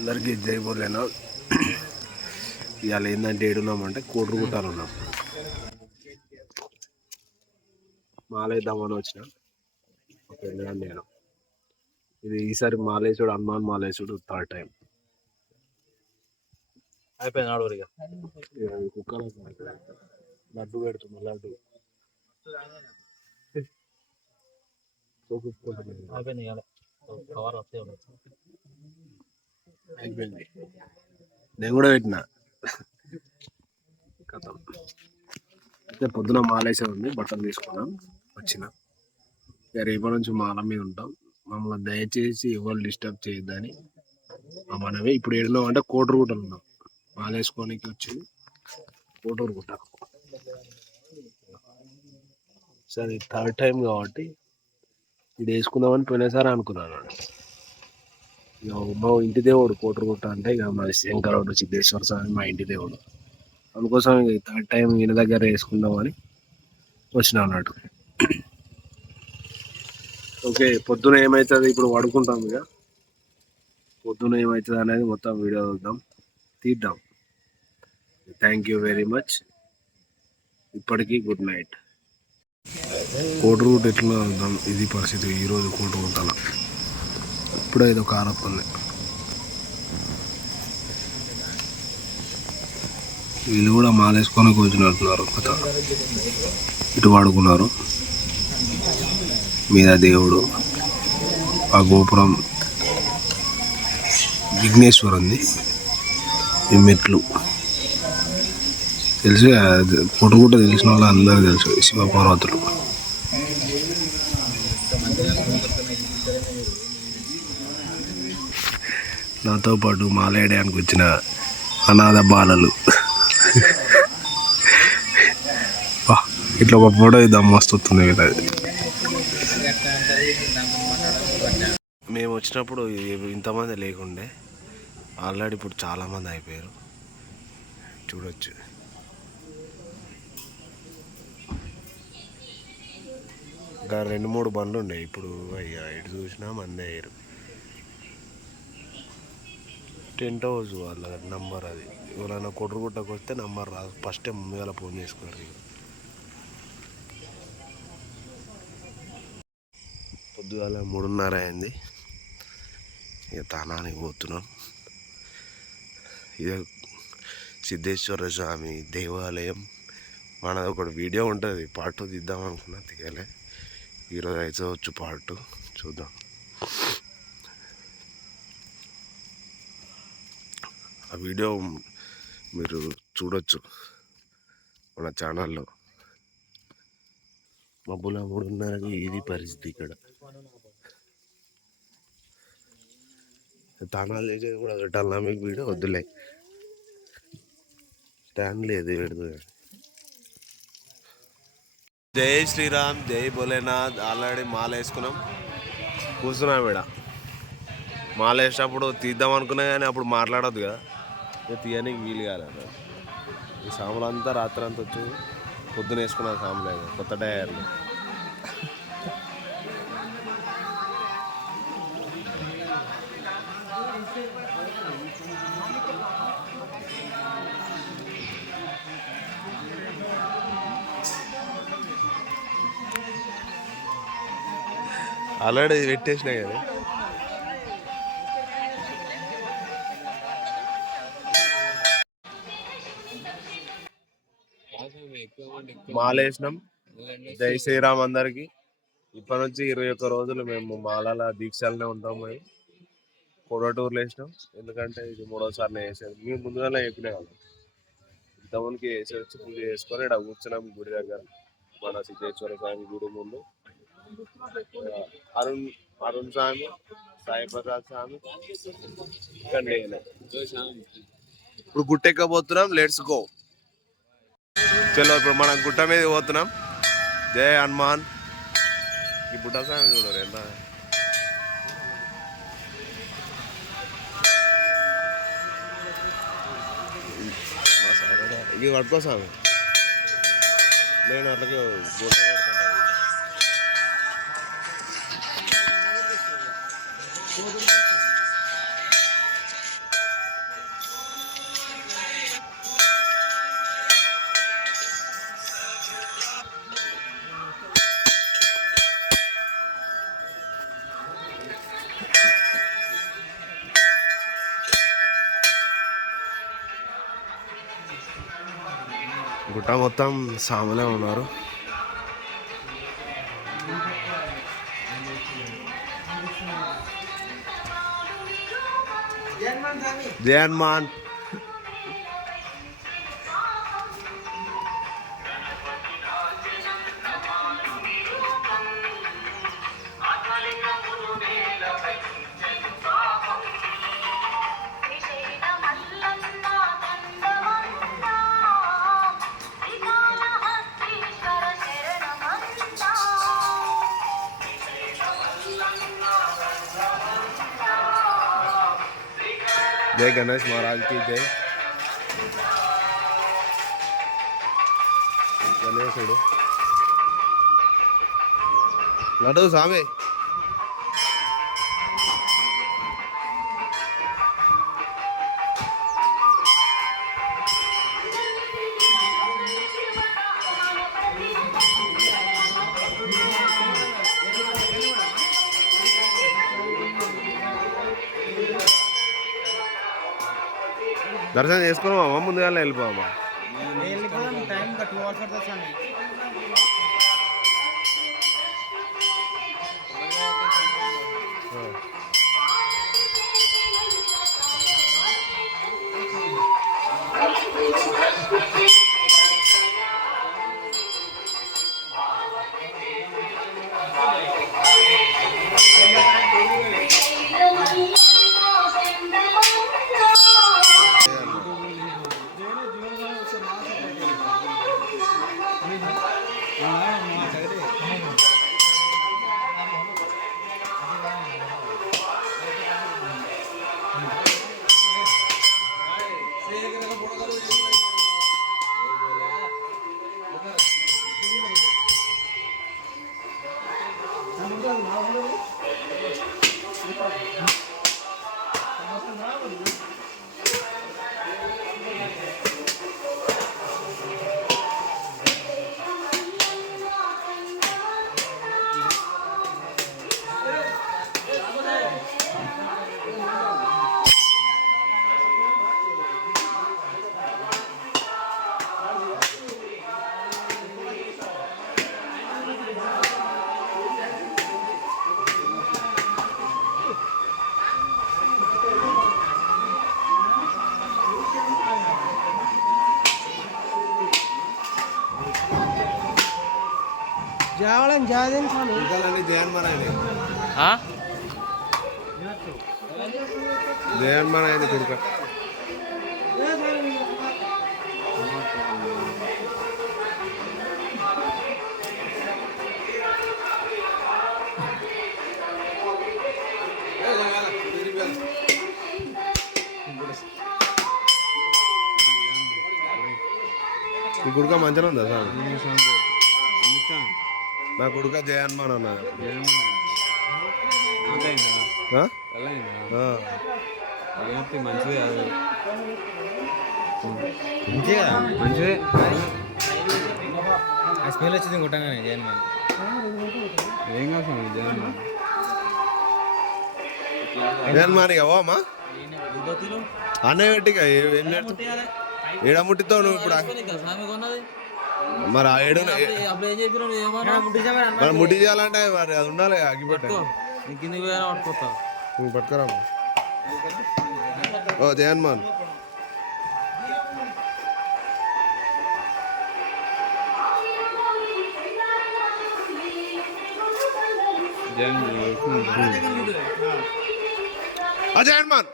అందరికీ జై బోలేనా. ఇవాళ ఏంటంటే ఏడున్నామంటే కోట్రుగుట్టాలు ఉన్నాం. మాలేద్దామని వచ్చిన నేను. ఇది ఈసారి మాలేసుడు హనుమాన్ మాలేసుడు థర్డ్ టైం అయిపోయింది. ఆడవరిగా కుక్కల లడ్డు పెడుతున్నా. లడ్డు అయిపోయింది. నేను కూడా పెట్టిన కథం. అయితే పొద్దున మాలేసే ఉంది, బట్టలు తీసుకున్నాం వచ్చిన. రేపటి నుంచి మాల మీద ఉంటాం. మమ్మల్ని దయచేసి ఎవరు డిస్టర్బ్ చేయొద్దని మనమే. ఇప్పుడు ఏడున్నాం అంటే కోటరుగుట్టలు ఉన్నాం. మాలేసుకోనికి వచ్చి కోటరుగుట్ట. సరే థర్డ్ టైం కాబట్టి ఇది వేసుకుందామని పోయినసారి అనుకున్నాను. ఇక మా ఇంటి దేవుడు కోటరుగుట్ట అంటే ఇక మా శంకరుడు సిద్ధేశ్వర స్వామి మా ఇంటి దేవుడు. అందుకోసం ఇక థర్డ్ టైం ఈయన దగ్గర వేసుకుందామని వచ్చిన అన్నట్టు. ఓకే, పొద్దున ఏమవుతుంది ఇప్పుడు పడుకుంటాం. ఇక పొద్దున ఏమవుతుంది అనేది మొత్తం వీడియో తీద్దాం. Thank you very much. ఇప్పటికీ గుడ్ నైట్. కోటరుగుట్ట ఎట్లా వద్దాం, ఇది పరిస్థితి ఈరోజు కోటరుగుట్టలో. ఇప్పుడే ఏదో కారొస్తుంది. వీళ్ళు కూడా మాలేసుకొని కూర్చున్నట్టున్నారు. కొత్త ఇటు పడుకున్నారు. మీద దేవుడు, ఆ గోపురం విఘ్నేశ్వరుంది. ఈ మెట్లు తెలుసు, కోటరుగుట్ట తెలిసిన వాళ్ళు అందరూ తెలుసు. శివపార్వతులు. నాతో పాటు మాలేయడానికి వచ్చిన అనాథ బాలలు. ఇట్లా ఒక ఫోటో ఇద్దాం, మస్తు వస్తుంది వీళ్ళది. మేము వచ్చినప్పుడు ఇంతమంది లేకుండే, ఆల్రెడీ ఇప్పుడు చాలామంది అయిపోయారు. చూడొచ్చు. ఇంకా 2-3 బండ్లు ఉండే. ఇప్పుడు అయ్యా ఎటు చూసినా మంది అయ్యారు. టెంట్ హౌస్ వాళ్ళ నంబర్ అది. ఎవరైనా కోటరుగుట్టకు వస్తే నంబర్ రాదు, ఫస్ట్ టైం ముందుగా ఫోన్ చేసుకోరు. పొద్దుగాల 3:30 అయింది. ఇక తానానికి పోతున్నాం. ఇదే సిద్ధేశ్వర స్వామి దేవాలయం. మనది ఒకటి వీడియో ఉంటుంది, పార్ట్ 2 తీద్దాం అనుకున్నా, తీయలే. ఈరోజు అయితే వచ్చు పార్ట్ 2 చూద్దాం. ఆ వీడియో మీరు చూడొచ్చు మన ఛానల్లో. మబ్బుల 3:30కి ఇది పరిస్థితి ఇక్కడ. తానాలు చేసేది కూడా పెట్టాలన్నా మీకు వీడియో? వద్దులే, స్టాండ్ లేదు పెడుతు. జై శ్రీరామ్, జై భోలేనాథ్. ఆల్రెడీ మాల వేసుకున్నాం, కూర్చున్నాం ఇక్కడ. మాల వేసినప్పుడు తీద్దాం అనుకున్నా కానీ అప్పుడు మాట్లాడద్దు కదా, తీయడానికి వీలు కాలేదు. ఈ సాములు అంతా రాత్రి అంతా వచ్చి పొద్దున వేసుకున్నాం సాములే, కొత్త టైర్లు. ఆల్రెడీ పెట్టేసినా కదా. మాలేసినాం. జై శ్రీరామ్ అందరికి. ఇప్పటి నుంచి 21 రోజులు మేము మాలల దీక్షలనే ఉంటాం. మేము కొడటూరులో వేసినాం, ఎందుకంటే ఇది 3వసారి నేను వేసేది. మేము ముందుగానే చెప్పినా కదా, ఇంతమందికి వేసి వచ్చి పూజ చేసుకొని ఇక్కడ కూర్చున్నాం గుడి దగ్గర, మన సిద్ధేశ్వర స్వామి గుడి ముందు. అరుణ్ స్వామి, సాయి ప్రసాద్ స్వామి ఇక్కడ. ఇప్పుడు గుట్టెక్కబోతున్నాం. Let's go. చలో, ఇప్పుడు మనం గుట్ట మీద పోతున్నాం. జై హనుమాన్. ఈ బుట్ట స్వామి చూడరు ఎంత. ఇది పట్టుకో స్వామి, నేను అట్లకి గుట్ట గుట్ట మొత్తం సాములే ఉన్నారు. జై హనుమాన్. जय गणेश महाराज की जय. गणेशुడు లడ్డు స్వామి. దర్శనం చేసుకున్నామా? ముందుగా వెళ్ళిపోవమ్మా. जावलन जादेन खाने निकालने जैन मनाए हाँ जैन मनाए नहीं तुरका ఈ గుడిక మంచిగా ఉందా సార్? నా గుడిక జయ హనుమాన్ అన్నది. మంచిదే స్మెల్ వచ్చింది కొట్టంగానే జయ హనుమాన్. ఏం కాదు జయ హనుమాన్. జయ హనుమాన్ ఇక అమ్మా అన్నయ్య పెట్టిగా ఏడ ముట్టితో నువ్వు ఇప్పుడు మరి ఆ ఏడు మరి ముట్టి చేయాలంటే మరి అది ఉండాలి. అగ్గిపెట్ట పట్టుకురా. ఓ జయ హనుమాన్. జయ హనుమాన్.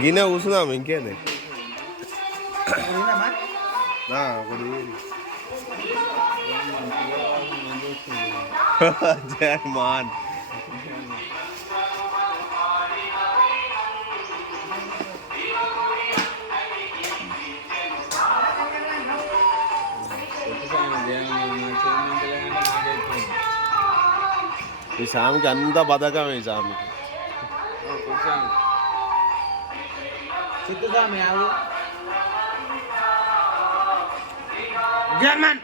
గిన్నె కూర్చున్నాము ఇంకేంది. జయ హనుమాన్. ఈ సామికి అంత బతకం. ఈ సామికి జర్మన్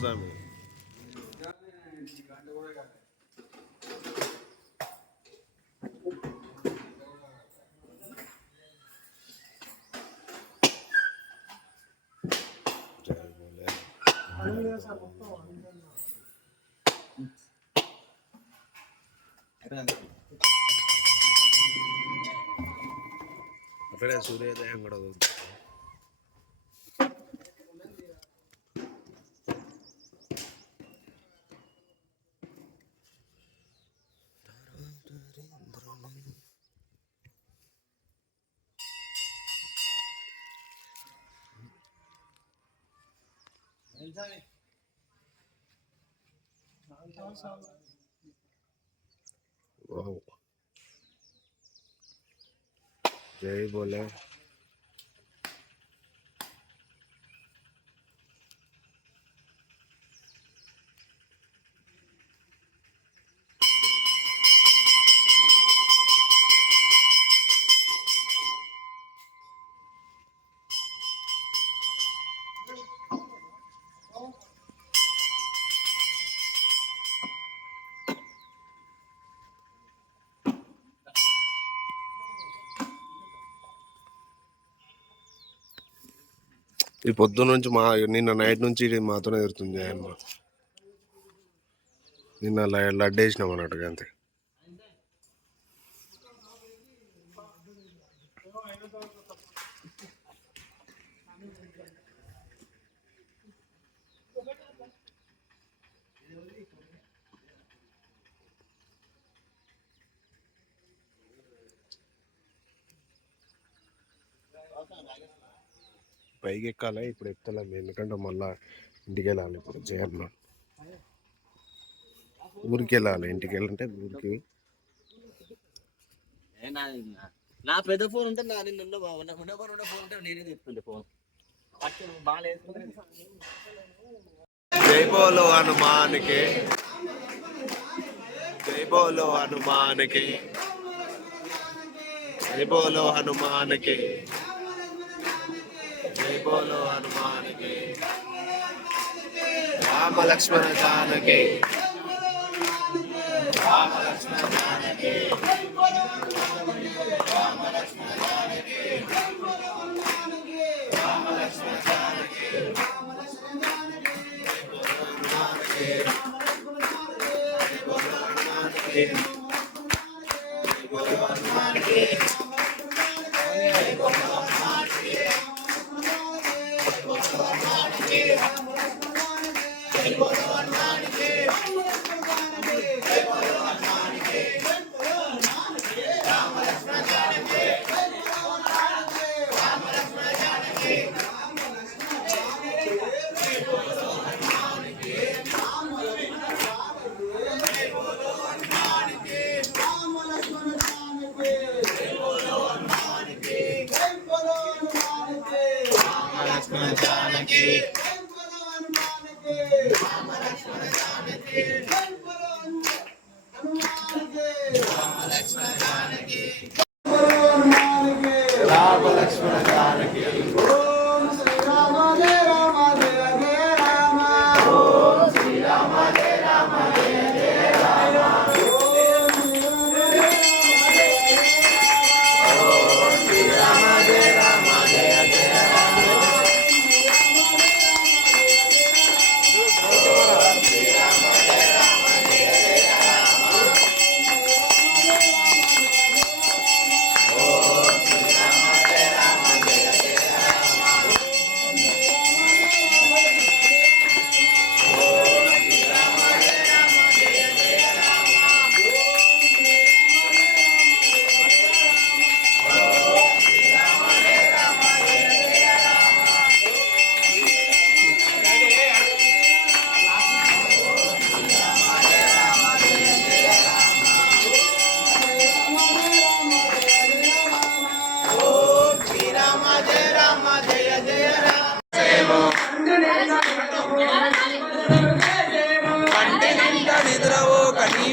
స్వామి. అక్కడే సూర్యోదయం కూడా దొరుకుతుంది. వావ్. జై బోలే. ఈ పొద్దు నుంచి నిన్న నైట్ నుంచి ఇది మాతోనే తిరుగుతుంది జయమ్మ. నిన్న లడ్డు వేసినాం అన్నట్టుగా అంతే. పైకి ఎక్కాలి, ఇప్పుడు ఎక్కుతలేము ఎందుకంటే మళ్ళా ఇంటికి వెళ్ళాలి. ఇప్పుడు జయమ్మ ఊరికి వెళ్ళాలి. ఇంటికి వెళ్ళాలంటే ఊరికి. నా పెద్ద ఫోన్ ఉంటే నా నిన్న ఫోన్ ఉంటే నేనే చెప్తుండే ఫోన్ బాగా. జై బోలో హనుమాన్కి, జై బోలో హనుమాన్కి, జై బోలో హనుమాన్కి, జై బోలో హనుమాన్కి. రామ లక్ష్మణ జానకి, రామ లక్ష్మణ జానకి, రామ లక్ష్మణ జానకి, రామ లక్ష్మణ జానకి,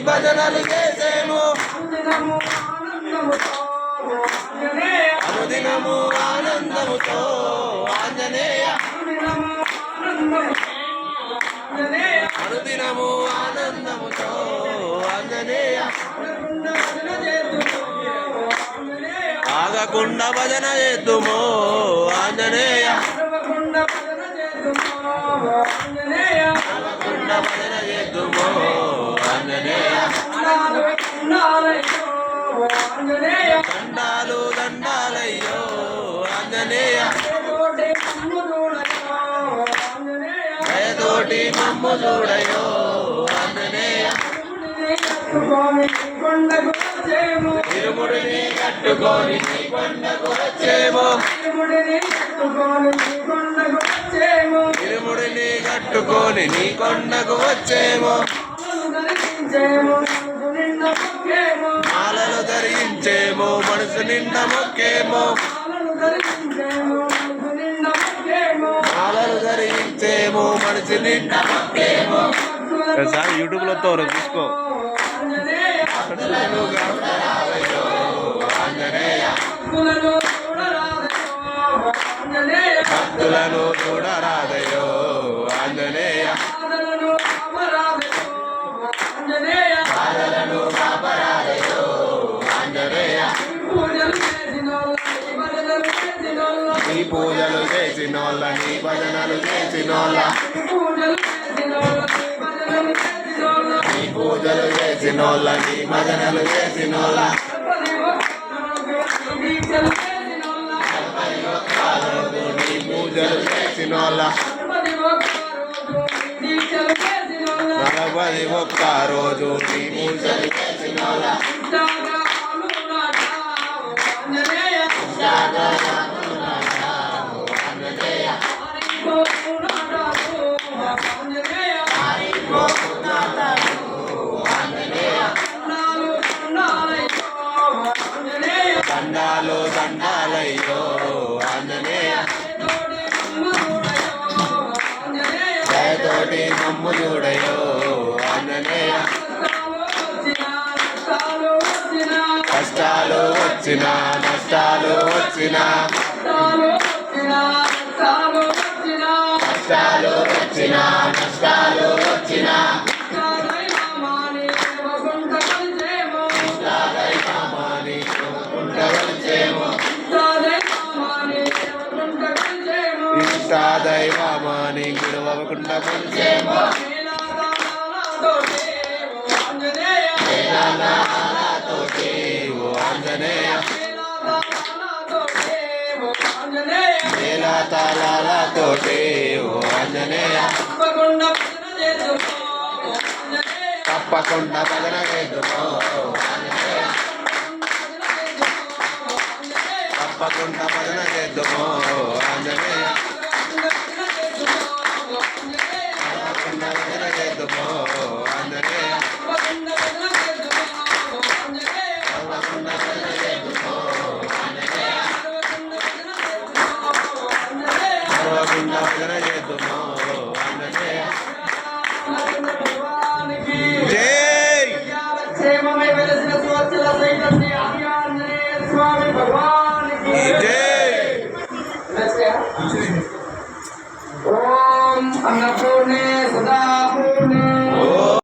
భజనలు చేసేము అనుదినము ఆనందముతో ఆంజనేయ ఆంజనేయ ఆగకుండా భజన చేద్దుమో ఆంజనేయ ఆగకుండా భజన చేద్దుమో ఆంజనేయ దండాలు దండాలయ్యో ఆంజనేయ దయతోటి మమ్ము చూడయో ఆంజనేయ ఇరుముడిని కట్టుకొని నీ కొండకు వచ్చేమో ఇరుముడిని కట్టుకొని నీ కొండకు వచ్చేమో మాలలు ధరించేమో మనసు నిండా మొక్కేమో మాలలు ధరించేమో మనసు నిండా మొక్కేమో సార్ యూట్యూబ్ లో చూసుకో భక్తులను చూడరాదయో ఆంజనేయ బాధలను కాపరాదయో ఆంజనేయ నీ పూజలు చేసినోళ్ళ నీ భజనలు చేసినోళ్ళ నీ పూజలు చేసినోళ్ళ నీ భజనలు చేసినోళ్ళ నీ పూజలు చేసినోళ్ళ 41 రోజు నీ పూజలు చేసినోళ్ళ దండాలు దండాలయ్యో ఆంజనేయ దయతోటి మమ్ము చూడయో ఆంజనేయ కష్టాలు వచ్చినా నష్టాలు వచ్చినా కష్టాలు వచ్చినా నష్టాలు వచ్చినా ఇష్టాదైవమాని గుడవకుండా కొలిచేమో తోటి ఓ ఆంజనేయ మేళా తాళాల తోటి ఓ ఆంజనేయ తప్పకుండా భజన చేద్దుమో తప్పకుండా భజన చేద్దుమో ఆంజనేయ తప్పకుండా భజన చేద్దుమో ఆంజనేయ తప్పకుండా భజన చేద్దుమో ఆంజనేయ తప్పకుండా భజన చేద్దుమో ఆంజనేయ జై ఓం అన్నపూర్ణే సదా